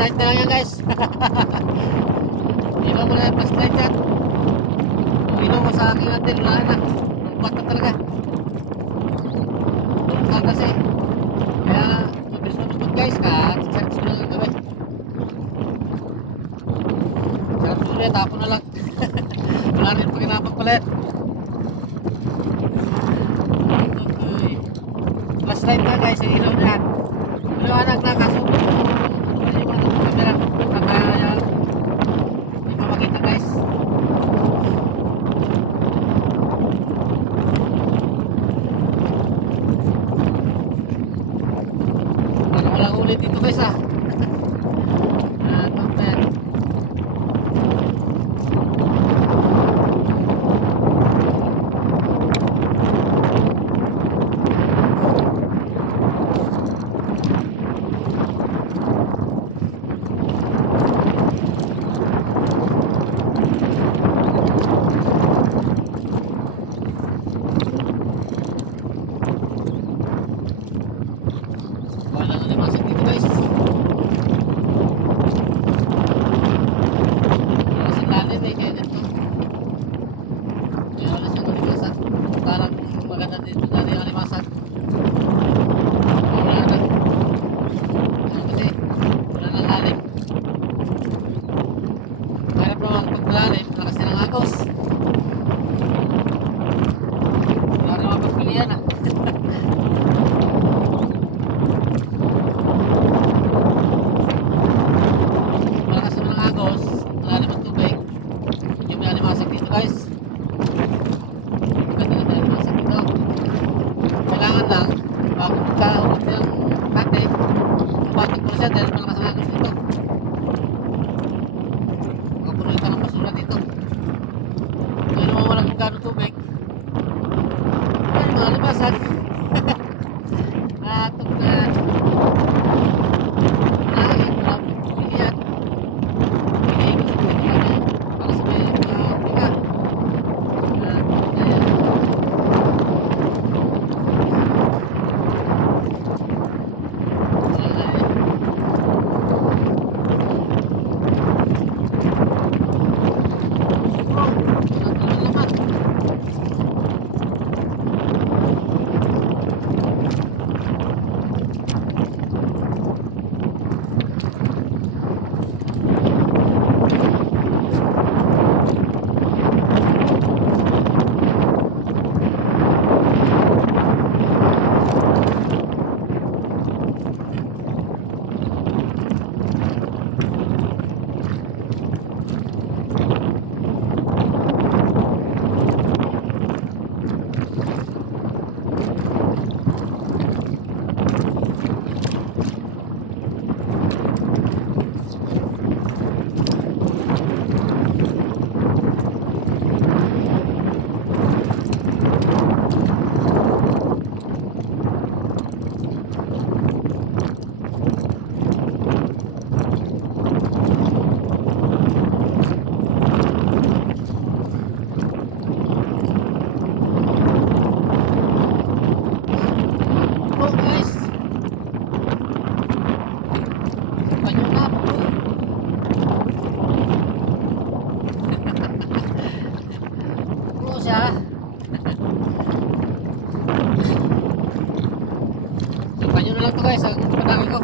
flashlight na lang yan guys. Ilaw mo na yung flashlight yan. Kung ilaw mo sa akin natin, wala na. Buhat na talaga. Tungkal kasi. Kaya mabilis malupot guys. Search mo lang gawin. Search mo ulit, tapon na lang. Wala rin paginapagpalit. Okay. Flashlight na guys, yung ilaw niyan. Maliwanag na kaso camera kaya hindi pa makita guys. Walang ulit dito guys ah. Guys, ang patangin ko.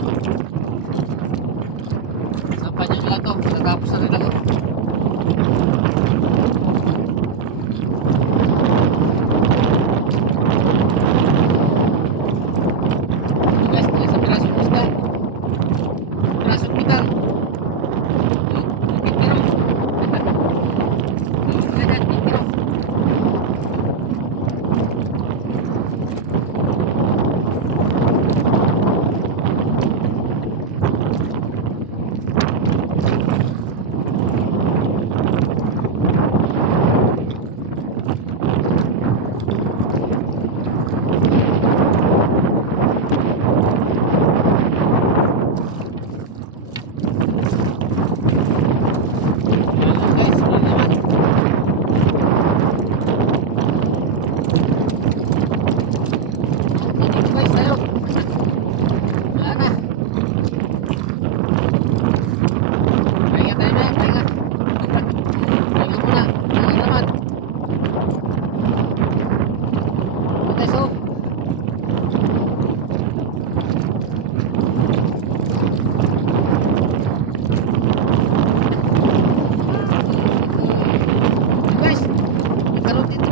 Sampan nyo lang to. Natapos na rin ako. Guys, tayo sa pirasong isda. Pirasong bitang. Pitiro. Talaga, pitiro.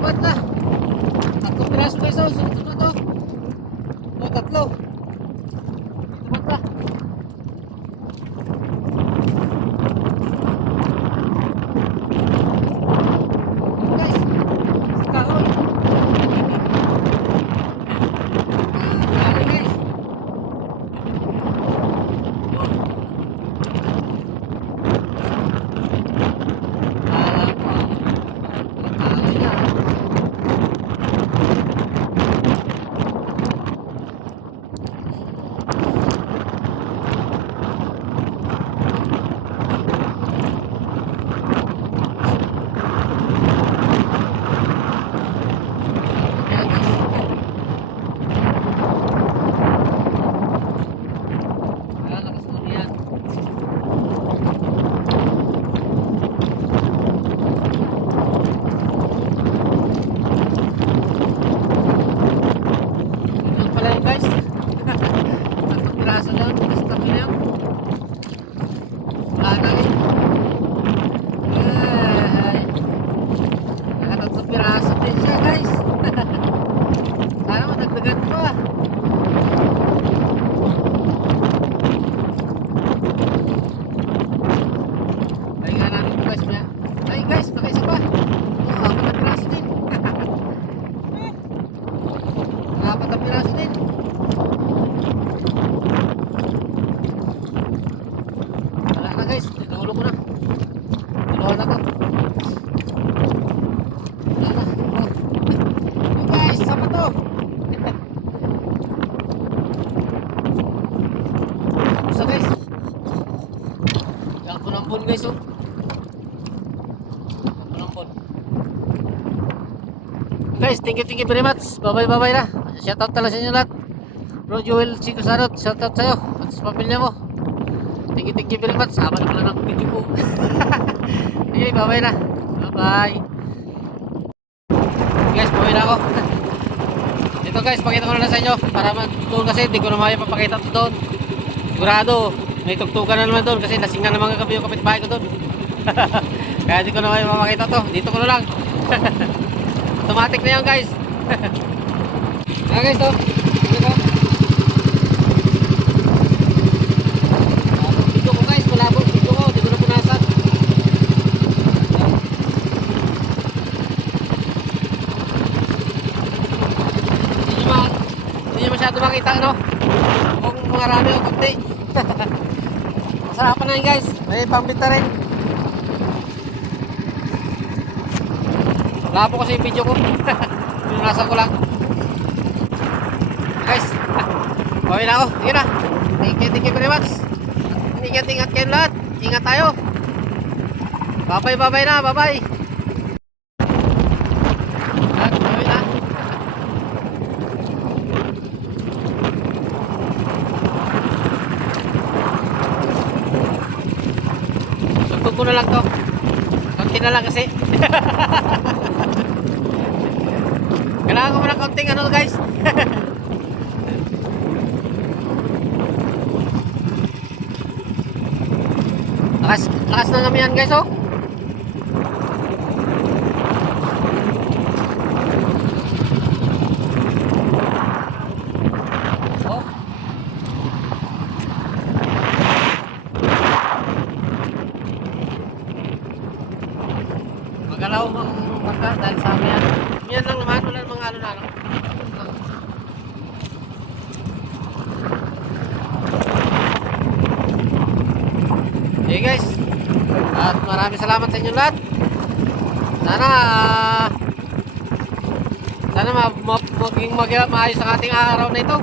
Tumat na. Tatlong piraso guys, oh. Sunod-sunod, oh. Oh, tatlo. Tumat na. Guys, sa kahoy. Dali guys. Apat na piraso din. Wala na guys, tinulo ko na. Tinulo na ko. Wala na. Oh guys, sama to. So guys, yan po ng pun guys, oh. Yan po ng pun. Guys, thank you very much. Bye bye na. Shoutout talaga sa inyo lahat. Bro Joel Chico Sarot, shoutout sa'yo at sa pamilya mo. Thank you very much. Sama na pala ng video ko. Okay, bye na. Bye. Guys, bye na ako. Ito guys, pakita ko na lang sa inyo para doon kasi hindi ko na mapapakita doon. Sigurado, may tugtugan na naman doon kasi lasing na naman kagabi yung kapitbahay ko doon. Kaya hindi ko na mapapakita to. Dito ko na lang. Automatic na yan guys. Guys, to. Dito. Dito ko guys, malabog. Dito ko, dito na punasan. Hindi nyo masyado makita, no? Kung marami o kunti. Masarapan na yun guys. May pambinta rin. Labo kasi yung video ko. Pinunasan ko lang. Guys, bawin na ako. Sige na. Thank you very much. Ingat kayo lahat. Ingat tayo. Bye na. Bye. Bawin na. Sugtog ko na lang to. Konti na lang kasi. Kailangan ko ng konting ano guys. Lakas na naman yan guys, oh. Oh. Magalaw ang bangka dahil sa amin yan. Yan lang naman, wala namang ano na ano. Okay guys, at maraming salamat sa inyo lahat. Sana maging maayos ang ating araw na ito.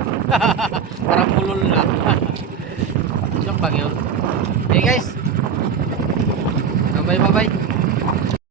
Parang pulol na. Joke bang yun? Okay guys, bye.